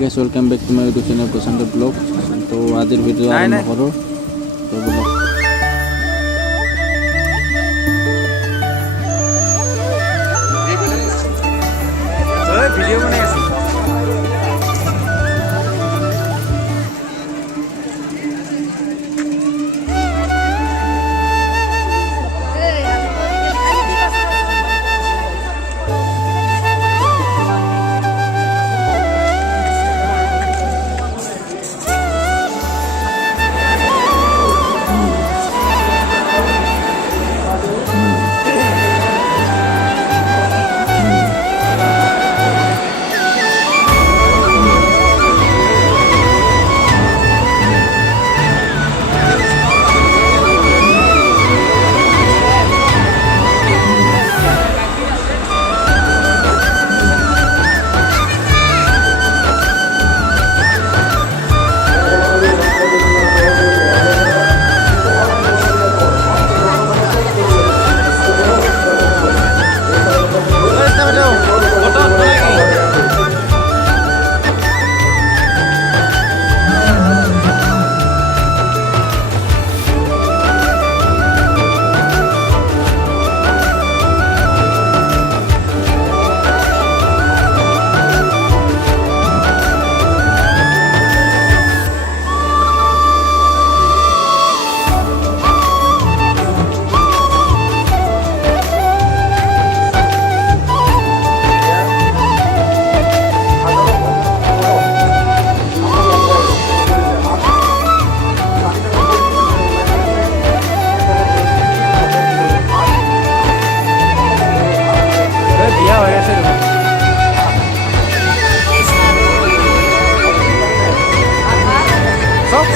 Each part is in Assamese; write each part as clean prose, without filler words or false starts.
Guys welcome back to my YouTube channel Prashant blog. तो आज भिडिओ आरम्भ करो तो ब्लॉग ভিডিও বনাই আছো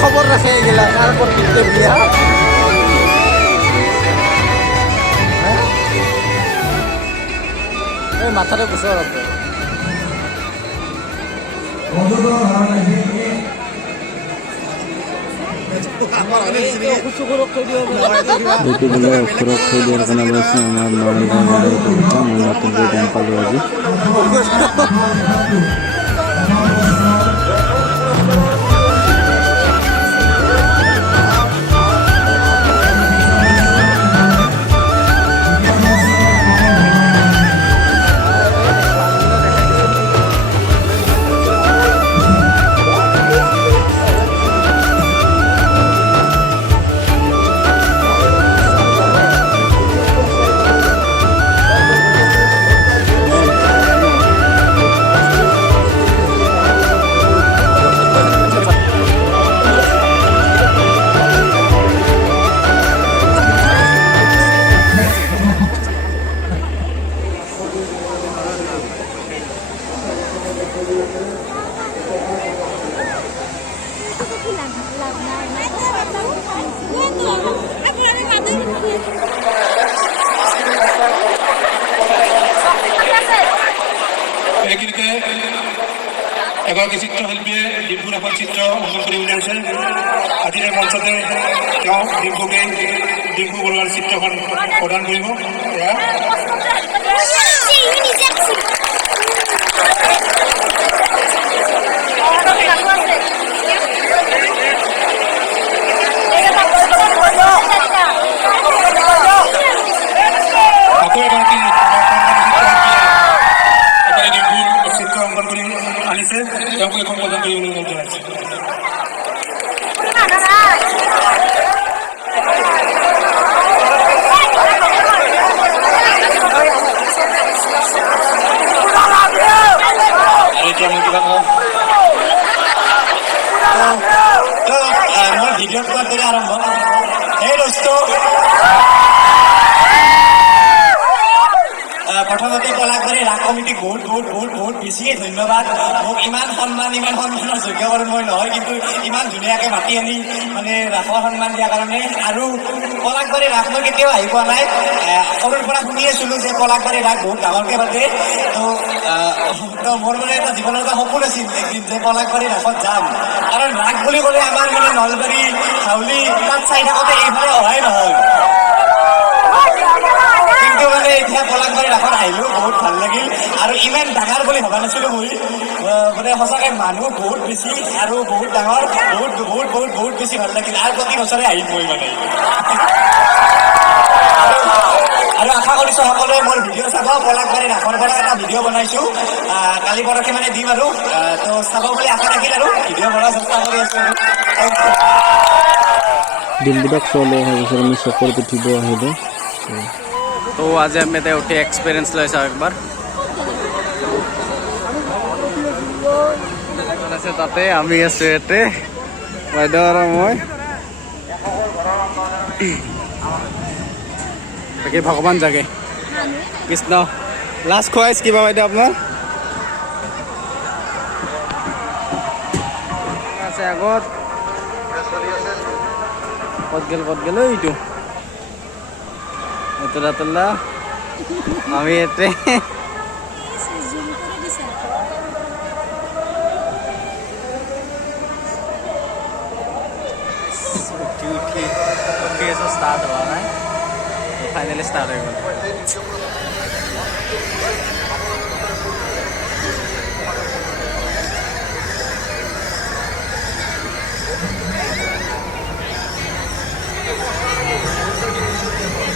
খবর রাখে এগুলা তারপর কিনতে বিয়া এই মাথাটা বসে রাখবে ইউটিউবলে সুরক্ষা দিয়ার কারণে বলছি আমার নতুন গম পালো আজি এইখিনিতে এগৰাকী চিত্ৰশিল্পীয়ে ডিম্পুৰ এখন চিত্ৰ অংকন কৰি উলিয়াইছে। আজিৰ এই মঞ্চতে তেওঁ ডিম্পু বৰুৱাৰ চিত্ৰখন প্ৰদান কৰিব। আকৌ এগৰাকী চিত্ৰ অংকন কৰি আনিছে, তেওঁক এখন প্ৰদান কৰিবলৈ অনুৰোধ জনাইছে। আৰু এতিয়া মই কিবা কওঁ, মই ভিডিঅ' কৰাৰ দৰে আৰম্ভ। এই দোস্ত প্ৰথমতে কলাকাৰী ৰাস কমিটিক বহুত বহুত বহুত বহুত বেছিয়ে ধন্যবাদ। মোক ইমান সন্মানৰ যোগ্য বাৰু মই নহয়, কিন্তু ইমান ধুনীয়াকৈ মাতি আনি মানে ৰাসৰ সন্মান দিয়াৰ কাৰণে। আৰু কলাকাৰী ৰাস মই কেতিয়াও আহি পোৱা নাই। সৰুৰ পৰা শুনি আছিলোঁ যে কলাকাৰী ৰাস বহুত ডাঙৰকৈ পাতে। তো মোৰ মানে এটা জীৱনৰ এটা সপোন আছিল একদিন যে কলাকাৰী ৰাসত যাম। কাৰণ ৰাস বুলি ক'লে আমাৰ মানে নলবাৰী হাউলি তাত চাই থাকোঁতে এইফালে অহাই নহয়, কিন্তু মানে এতিয়া কলাকাৰী ৰাসত আহিলোঁ বহুত ভাল লাগিল আৰু ইমান ডাঙৰ বুলি ভবা নাছিলোঁ মই মানে সঁচাকৈ মানুহ বহুত বেছি আৰু বহুত ডাঙৰ বহুত বেছি ভাল লাগিল আৰু প্ৰতি বছৰে আহিম মই মানে আৰু আশা কৰিছোঁ সকলোৱে মোৰ ভিডিঅ' চাব পলাশবাৰী ৰাসৰ পৰা এটা ভিডিঅ' বনাইছোঁ কালি পৰহি মানে দিম আৰু তো চাব বুলি আশা ৰাখিল আৰু ভিডিঅ' বনোৱাৰ চেষ্টা কৰি আছোঁ ডিম্পুদাক চলে অহা বছৰ আমি চকৰ উঠিব আহিলে তো আজি আমি এটা উঠি এক্সপিৰিয়েঞ্চ লৈ চাওঁ একবাৰ আছে তাতে আমি আছোঁ ইয়াতে বাইদেউ আৰু মই বাকী ভগৱান জাগে কৃষ্ণ লাষ্ট খুৱাইছ কিবা বাইদেউ আপোনাৰ আছে আগত ক'ত গেল এইটো তোলা আমি ইয়াতে উঠি আছোঁ ষ্টাৰ্ট হোৱা নাই ফাইনেলি ষ্টাৰ্ট হৈ গ'ল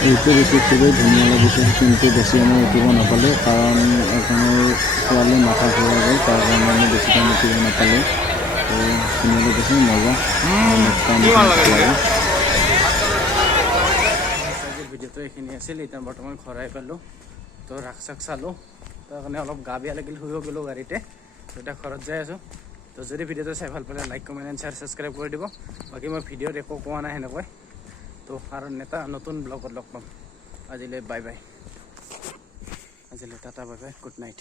এইটো বেছি খুবেই ধুনীয়া লাগিছে কিন্তু বেছি সময় উঠিব নাপালে কাৰণ এখনৰ ছোৱালী মাথা ঘূৰা গ'ল তাৰ কাৰণে আমি বেছি টাইম উঠিব নাপালে তো ধুনীয়া লাগিছে মজা ভিডিঅ'টো এইখিনি আছিল এতিয়া বৰ্তমান ঘৰাই পালোঁ তো ৰাস চাক চালোঁ তাৰ কাৰণে অলপ গা বেয়া লাগিল শুইও গ'লোঁ গাড়ীতে তো এতিয়া ঘৰত যাই আছোঁ তো যদি ভিডিঅ'টো চাই ভাল পালে like comment and share subscribe কৰি দিব বাকী মই ভিডিঅ'ত একো কোৱা নাই সেনেকৈ তো আৰু এটা নতুন ব্লগত লগ পাম আজিলৈ বাই বাই আজিলৈ tata bye bye good night